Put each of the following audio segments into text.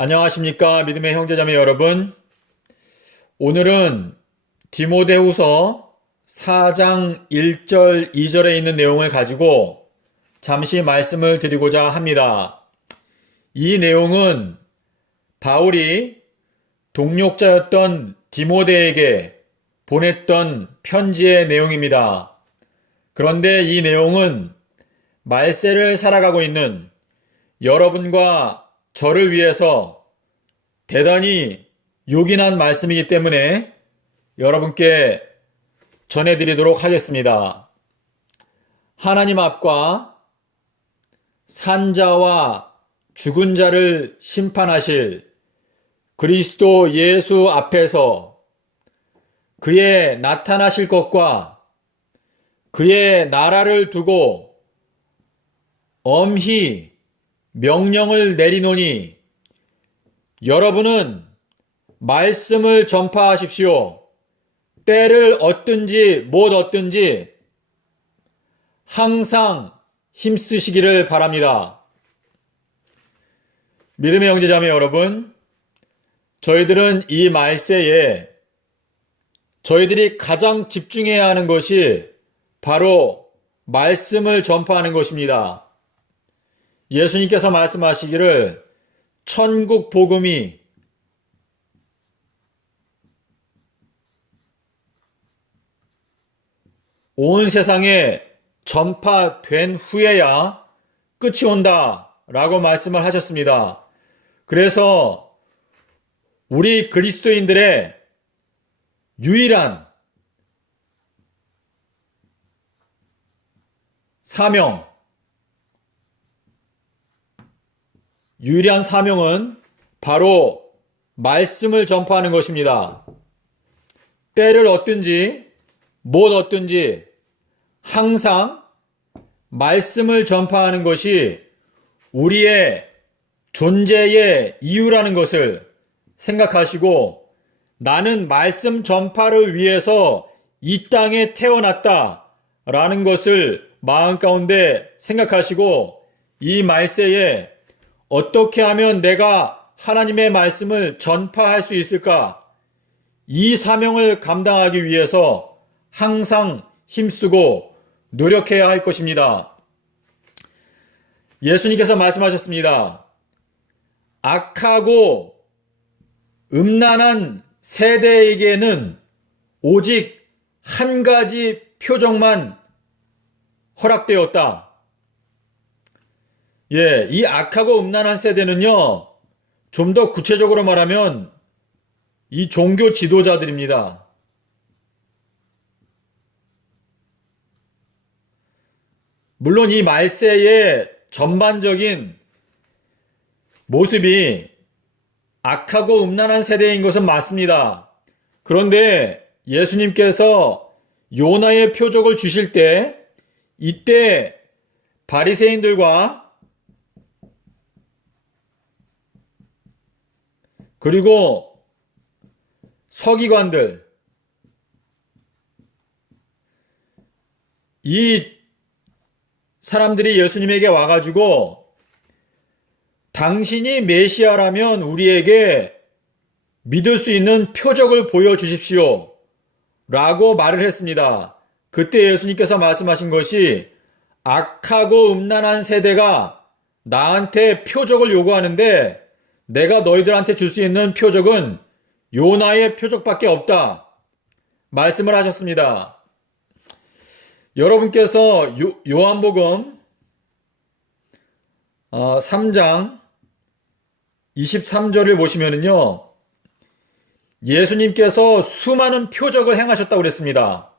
안녕하십니까 믿음의 형제자매 여러분. 오늘은 디모데후서 4장 1절 2절에 있는 내용을 가지고 잠시 말씀을 드리고자 합니다. 이 내용은 바울이 동역자였던 디모데에게 보냈던 편지의 내용입니다. 그런데 이 내용은 말세를 살아가고 있는 여러분과 저를 위해서 대단히 요긴한 말씀이기 때문에 여러분께 전해드리도록 하겠습니다. 하나님 앞과 산자와 죽은 자를 심판하실 그리스도 예수 앞에서 그의 나타나실 것과 그의 나라를 두고 엄히 명령을 내리노니 여러분은 말씀을 전파하십시오. 때를 얻든지 못 얻든지 항상 힘쓰시기를 바랍니다. 믿음의 형제자매 여러분, 저희들은 이 말세에 저희들이 가장 집중해야 하는 것이 바로 말씀을 전파하는 것입니다. 예수님께서 말씀하시기를 천국 복음이 온 세상에 전파된 후에야 끝이 온다 라고 말씀을 하셨습니다. 그래서 우리 그리스도인들의 유일한 사명은 바로 말씀을 전파하는 것입니다. 때를 얻든지 못 얻든지 항상 말씀을 전파하는 것이 우리의 존재의 이유라는 것을 생각하시고 나는 말씀 전파를 위해서 이 땅에 태어났다라는 것을 마음 가운데 생각하시고 이 말세에 어떻게 하면 내가 하나님의 말씀을 전파할 수 있을까? 이 사명을 감당하기 위해서 항상 힘쓰고 노력해야 할 것입니다. 예수님께서 말씀하셨습니다. 악하고 음란한 세대에게는 오직 한 가지 표적만 허락되었다. 이 악하고 음란한 세대는요, 좀 더 구체적으로 말하면 이 종교 지도자들입니다. 물론 이 말세의 전반적인 모습이 악하고 음란한 세대인 것은 맞습니다. 그런데 예수님께서 요나의 표적을 주실 때 이때 바리새인들과 그리고 서기관들, 이 사람들이 예수님에게 와가지고 당신이 메시아라면 우리에게 믿을 수 있는 표적을 보여주십시오 라고 말을 했습니다. 그때 예수님께서 말씀하신 것이 악하고 음란한 세대가 나한테 표적을 요구하는데 내가 너희들한테 줄 수 있는 표적은 요나의 표적밖에 없다 말씀을 하셨습니다. 여러분께서 요한복음 3장 23절을 보시면은요, 예수님께서 수많은 표적을 행하셨다고 그랬습니다.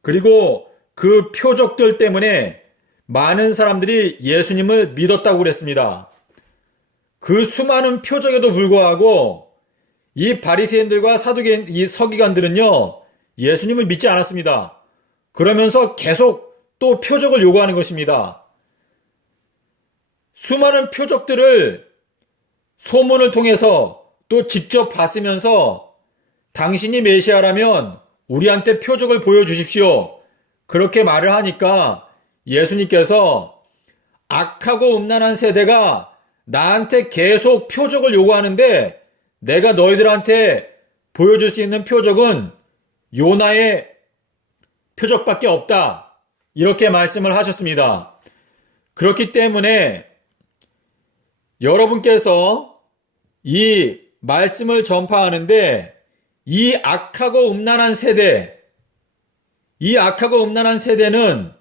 그리고 그 표적들 때문에 많은 사람들이 예수님을 믿었다고 그랬습니다. 그 수많은 표적에도 불구하고 이 바리새인들과 사두개인, 이 서기관들은요, 예수님을 믿지 않았습니다. 그러면서 계속 또 표적을 요구하는 것입니다. 수많은 표적들을 소문을 통해서 또 직접 봤으면서 당신이 메시아라면 우리한테 표적을 보여주십시오. 그렇게 말을 하니까 예수님께서 악하고 음란한 세대가 나한테 계속 표적을 요구하는데 내가 너희들한테 보여줄 수 있는 표적은 요나의 표적밖에 없다. 이렇게 말씀을 하셨습니다. 그렇기 때문에 여러분께서 이 말씀을 전파하는데 이 악하고 음란한 세대, 이 악하고 음란한 세대는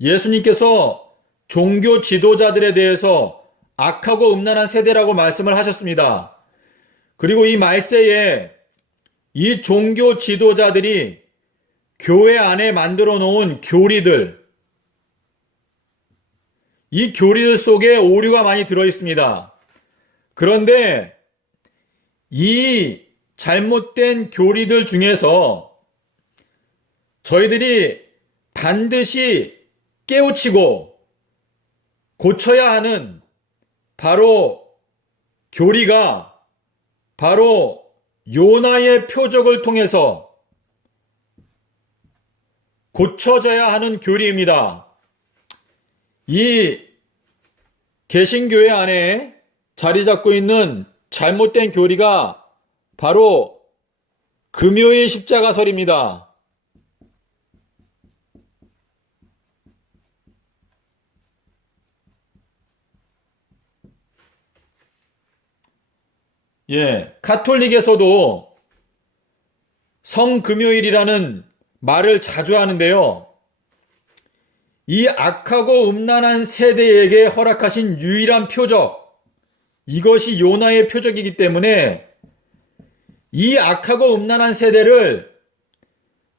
예수님께서 종교 지도자들에 대해서 악하고 음란한 세대라고 말씀을 하셨습니다. 그리고 이 말세에 이 종교 지도자들이 교회 안에 만들어 놓은 교리들, 이 교리들 속에 오류가 많이 들어 있습니다. 그런데 이 잘못된 교리들 중에서 저희들이 반드시 깨우치고 고쳐야 하는 바로 교리가 바로 요나의 표적을 통해서 고쳐져야 하는 교리입니다. 이 개신교회 안에 자리 잡고 있는 잘못된 교리가 바로 금요일 십자가설입니다. 카톨릭에서도 성금요일이라는 말을 자주 하는데요. 이 악하고 음란한 세대에게 허락하신 유일한 표적, 이것이 요나의 표적이기 때문에 이 악하고 음란한 세대를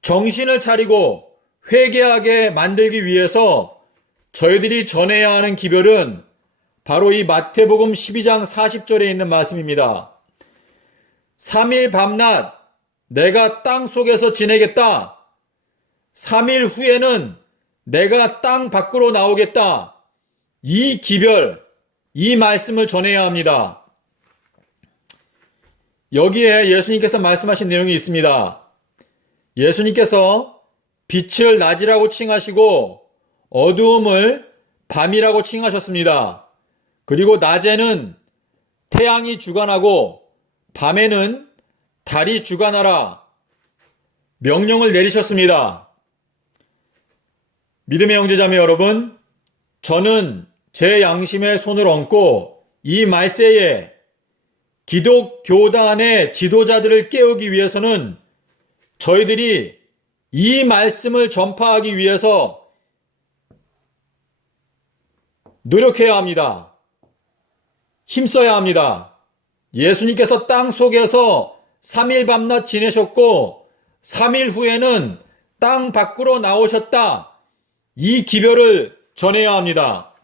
정신을 차리고 회개하게 만들기 위해서 저희들이 전해야 하는 기별은 바로 이 마태복음 12장 40절에 있는 말씀입니다. 3일 밤낮 내가 땅 속에서 지내겠다. 3일 후에는 내가 땅 밖으로 나오겠다. 이 기별, 이 말씀을 전해야 합니다. 여기에 예수님께서 말씀하신 내용이 있습니다. 예수님께서 빛을 낮이라고 칭하시고 어두움을 밤이라고 칭하셨습니다. 그리고 낮에는 태양이 주관하고 밤에는 달이 주관하라 명령을 내리셨습니다. 믿음의 형제자매 여러분, 저는 제 양심에 손을 얹고 이 말세에 기독교단의 지도자들을 깨우기 위해서는 저희들이 이 말씀을 전파하기 위해서 노력해야 합니다. 힘써야 합니다. 예수님께서 땅 속에서 3일 밤낮 지내셨고 3일 후에는 땅 밖으로 나오셨다. 이 기별을 전해야 합니다.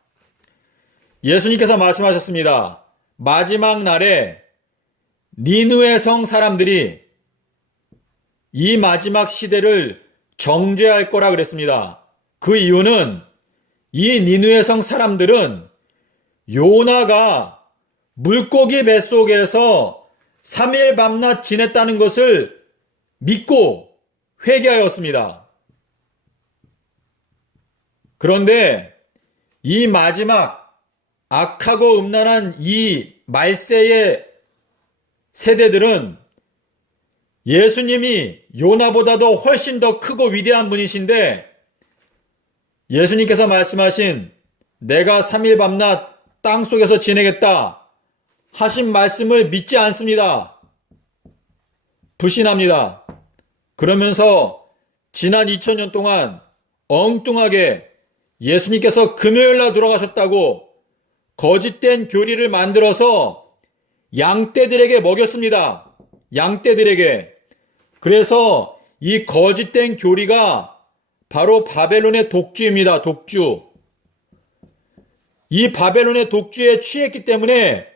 예수님께서 말씀하셨습니다. 마지막 날에 니느웨 성 사람들이 이 마지막 시대를 정죄할 거라 그랬습니다. 그 이유는 이 니느웨 성 사람들은 요나가 물고기 뱃속에서 3일 밤낮 지냈다는 것을 믿고 회개하였습니다. 그런데 이 마지막 악하고 음란한 이 말세의 세대들은 예수님이 요나보다도 훨씬 더 크고 위대한 분이신데 예수님께서 말씀하신 내가 3일 밤낮 땅속에서 지내겠다 하신 말씀을 믿지 않습니다. 불신합니다. 그러면서 지난 2000년 동안 엉뚱하게 예수님께서 금요일날 돌아가셨다고 거짓된 교리를 만들어서 양떼들에게 먹였습니다. 양떼들에게. 그래서 이 거짓된 교리가 바로 바벨론의 독주입니다. 독주. 이 바벨론의 독주에 취했기 때문에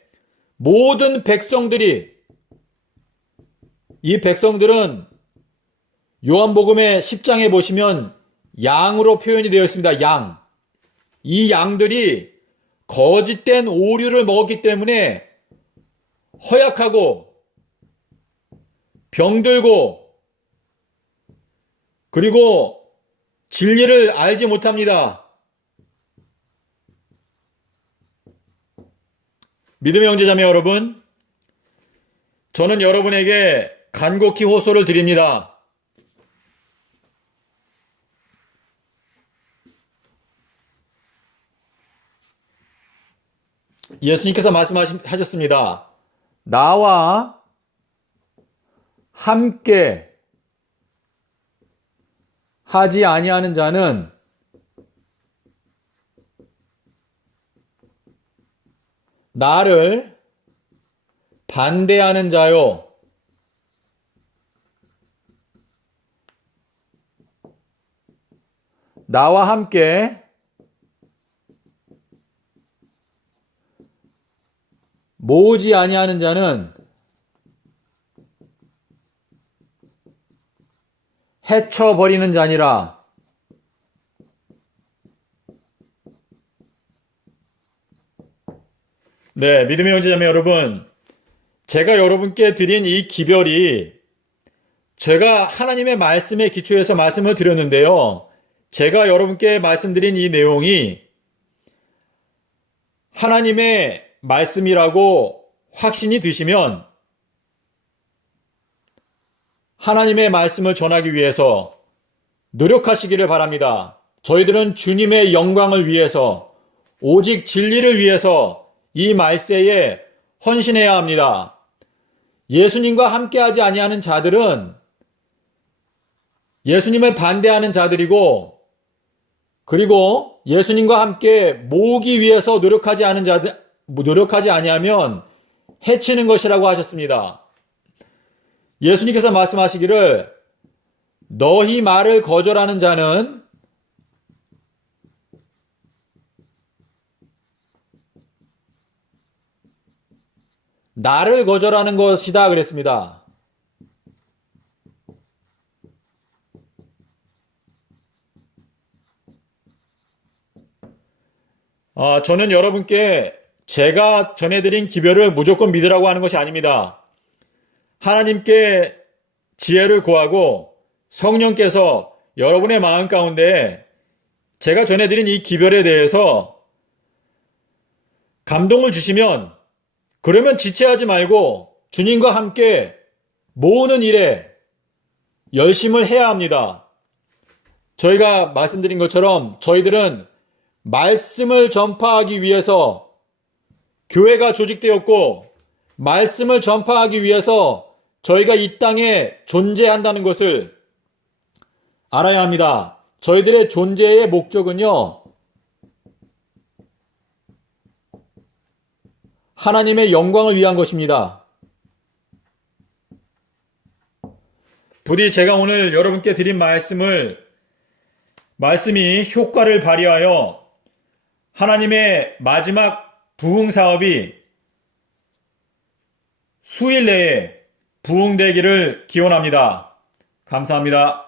모든 백성들이, 이 백성들은 요한복음의 10장에 보시면 양으로 표현이 되어 있습니다. 양. 이 양들이 거짓된 오류를 먹었기 때문에 허약하고 병들고 그리고 진리를 알지 못합니다. 믿음의 형제자매 여러분, 저는 여러분에게 간곡히 호소를 드립니다. 예수님께서 말씀하셨습니다. 나와 함께 하지 아니하는 자는 나를 반대하는 자요. 나와 함께 모으지 아니하는 자는 해쳐버리는 자니라. 네, 믿음의 형제자매 여러분, 제가 여러분께 드린 이 기별이 제가 하나님의 말씀에 기초해서 말씀을 드렸는데요. 제가 여러분께 말씀드린 이 내용이 하나님의 말씀이라고 확신이 드시면 하나님의 말씀을 전하기 위해서 노력하시기를 바랍니다. 저희들은 주님의 영광을 위해서 오직 진리를 위해서 이 말세에 헌신해야 합니다. 예수님과 함께하지 아니하는 자들은 예수님을 반대하는 자들이고, 그리고 예수님과 함께 모으기 위해서 노력하지 아니하면 해치는 것이라고 하셨습니다. 예수님께서 말씀하시기를 너희 말을 거절하는 자는 나를 거절하는 것이다 그랬습니다. 저는 여러분께 제가 전해드린 기별을 무조건 믿으라고 하는 것이 아닙니다. 하나님께 지혜를 구하고 성령께서 여러분의 마음 가운데 제가 전해드린 이 기별에 대해서 감동을 주시면, 그러면 지체하지 말고 주님과 함께 모으는 일에 열심을 해야 합니다. 저희가 말씀드린 것처럼 저희들은 말씀을 전파하기 위해서 교회가 조직되었고, 말씀을 전파하기 위해서 저희가 이 땅에 존재한다는 것을 알아야 합니다. 저희들의 존재의 목적은요, 하나님의 영광을 위한 것입니다. 부디 제가 오늘 여러분께 드린 말씀이 효과를 발휘하여 하나님의 마지막 부흥 사업이 수일 내에 부흥되기를 기원합니다. 감사합니다.